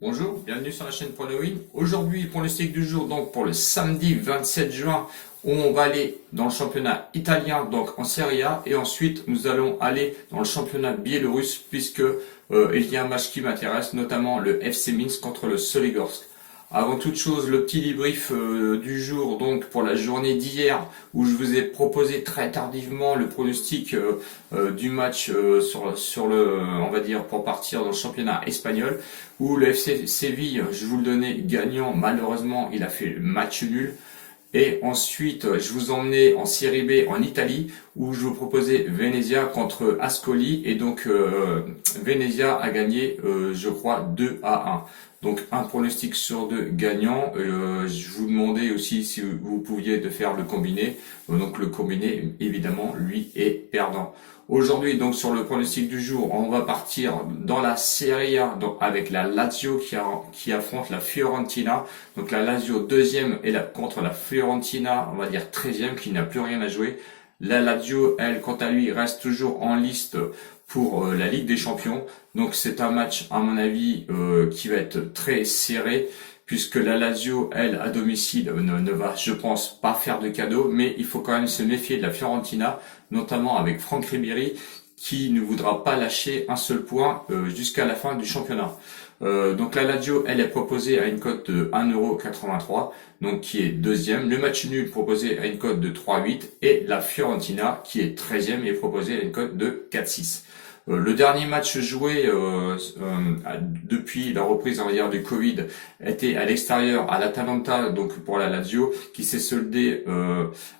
Bonjour, bienvenue sur la chaîne Pronowin. Aujourd'hui, pronostic du jour, donc pour le samedi 27 juin, on va aller dans le championnat italien, donc en Serie A, et ensuite nous allons aller dans le championnat biélorusse, puisque il y a un match qui m'intéresse, notamment le FC Minsk contre le Soligorsk. Avant toute chose, le petit débrief du jour, donc pour la journée d'hier, où je vous ai proposé très tardivement le pronostic du match sur le, on va dire, pour partir dans le championnat espagnol, où le FC Séville, je vous le donnais gagnant, malheureusement, il a fait le match nul. Et ensuite, je vous emmenais en Série B en Italie, où je vous proposais Venezia contre Ascoli. Et donc, Venezia a gagné, je crois, 2-1. Donc, un pronostic sur deux gagnant. Je vous demandais aussi si vous pouviez de faire le combiné. Donc, le combiné, évidemment, lui, est perdant. Aujourd'hui, donc sur le pronostic du jour, on va partir dans la Serie A donc avec la Lazio qui affronte la Fiorentina. Donc la Lazio deuxième et contre la Fiorentina, on va dire 13e, qui n'a plus rien à jouer. La Lazio, elle, quant à lui, reste toujours en liste pour la Ligue des Champions. Donc c'est un match, à mon avis, qui va être très serré, puisque la Lazio, elle, à domicile, ne va, je pense, pas faire de cadeau, mais il faut quand même se méfier de la Fiorentina, notamment avec Franck Ribéry, qui ne voudra pas lâcher un seul point jusqu'à la fin du championnat. Donc la Lazio, elle est proposée à une cote de 1,83€, donc qui est deuxième. Le match nul proposé à une cote de 3,8, et la Fiorentina, qui est 13e, est proposée à une cote de 4,6. Le dernier match joué depuis la reprise, on va dire, du Covid était à l'extérieur à l'Atalanta, donc pour la Lazio, qui s'est soldé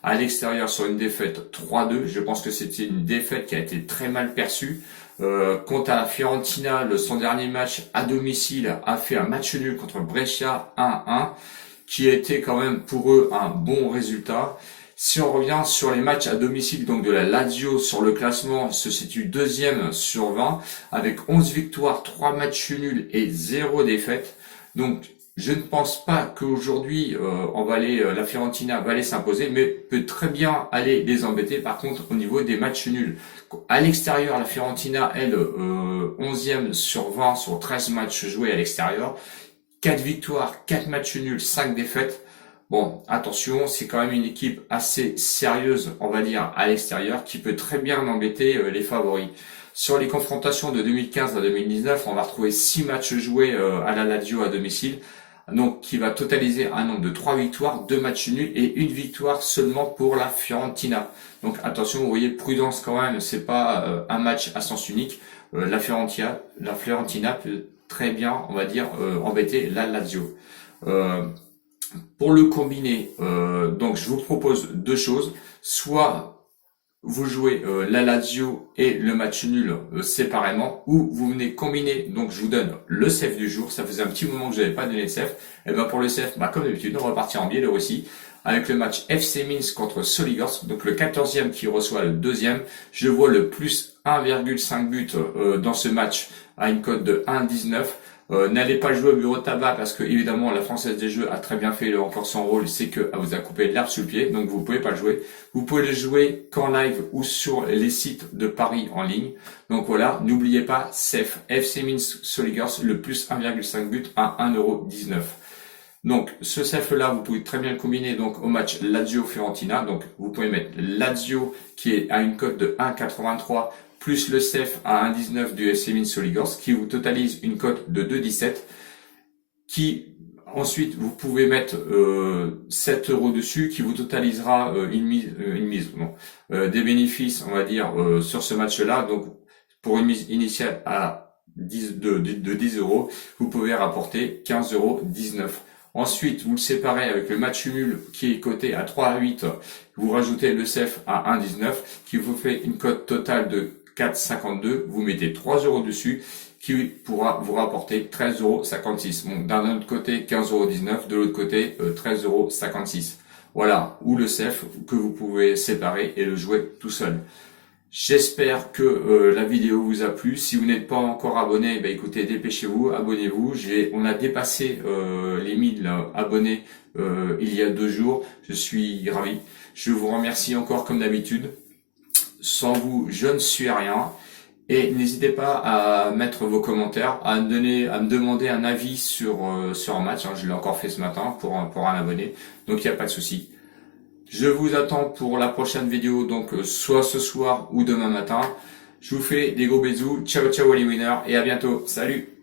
à l'extérieur sur une défaite 3-2. Je pense que c'était une défaite qui a été très mal perçue. Quant à la Fiorentina, son dernier match à domicile a fait un match nul contre Brescia 1-1, qui a été quand même pour eux un bon résultat. Si on revient sur les matchs à domicile donc de la Lazio sur le classement, se situe deuxième sur 20 avec 11 victoires, 3 matchs nuls et 0 défaite. Donc je ne pense pas qu'aujourd'hui la Fiorentina va aller s'imposer, mais peut très bien aller les embêter. Par contre, au niveau des matchs nuls, à l'extérieur, la Fiorentina, elle, 11e sur 20 sur 13 matchs joués à l'extérieur, 4 victoires, 4 matchs nuls, 5 défaites. Bon, attention, c'est quand même une équipe assez sérieuse, on va dire, à l'extérieur, qui peut très bien embêter les favoris. Sur les confrontations de 2015 à 2019, on va retrouver 6 matchs joués à la Lazio à domicile, donc qui va totaliser un nombre de 3 victoires, 2 matchs nuls et une victoire seulement pour la Fiorentina. Donc attention, vous voyez, prudence quand même, c'est pas un match à sens unique. La Fiorentina peut très bien, on va dire, embêter la Lazio. Pour le combiné, donc je vous propose deux choses. Soit vous jouez la Lazio et le match nul séparément, ou vous venez combiner. Donc je vous donne le CEF du jour. Ça faisait un petit moment que je n'avais pas donné le CEF. Et ben pour le CEF, comme d'habitude, on va partir en Biélorussie avec le match FC Minsk contre Soligorsk. Donc le 14e qui reçoit le 2e. Je vois le plus 1,5 but dans ce match à une cote de 1,19. N'allez pas jouer au bureau de tabac parce que évidemment la Française des Jeux a très bien fait encore son rôle, c'est qu'elle vous a coupé l'herbe sous le pied, donc vous pouvez pas le jouer. Vous pouvez le jouer qu'en live ou sur les sites de paris en ligne. Donc voilà, n'oubliez pas CEF FC Minsk Soligorsk, le plus 1,5 but à 1,19€. Donc ce CEF là, vous pouvez très bien le combiner donc au match Lazio Fiorentina. Donc vous pouvez mettre Lazio qui est à une cote de 1,83 plus le CEF à 1,19 du FC Minsk Soligorsk qui vous totalise une cote de 2,17 qui ensuite vous pouvez mettre 7€ dessus qui vous totalisera une mise des bénéfices on va dire sur ce match là. Donc pour une mise initiale à 10€, vous pouvez rapporter 15,19€. Ensuite, vous le séparez avec le match nul qui est coté à 3,8. Vous rajoutez le CEF à 1,19 qui vous fait une cote totale de 4,52. Vous mettez 3€ dessus qui pourra vous rapporter 13,56€. Bon, d'un autre côté 15,19€, de l'autre côté 13,56€. Voilà, ou le CEF que vous pouvez séparer et le jouer tout seul. J'espère que la vidéo vous a plu. Si vous n'êtes pas encore abonné, écoutez, dépêchez-vous, abonnez-vous. On a dépassé les 1000 abonnés il y a 2 jours. Je suis ravi. Je vous remercie encore comme d'habitude. Sans vous, je ne suis rien. Et n'hésitez pas à mettre vos commentaires, à me demander un avis sur un match, hein. Je l'ai encore fait ce matin pour un abonné, donc il n'y a pas de souci. Je vous attends pour la prochaine vidéo, donc soit ce soir ou demain matin. Je vous fais des gros bisous, ciao ciao les winners et à bientôt, salut!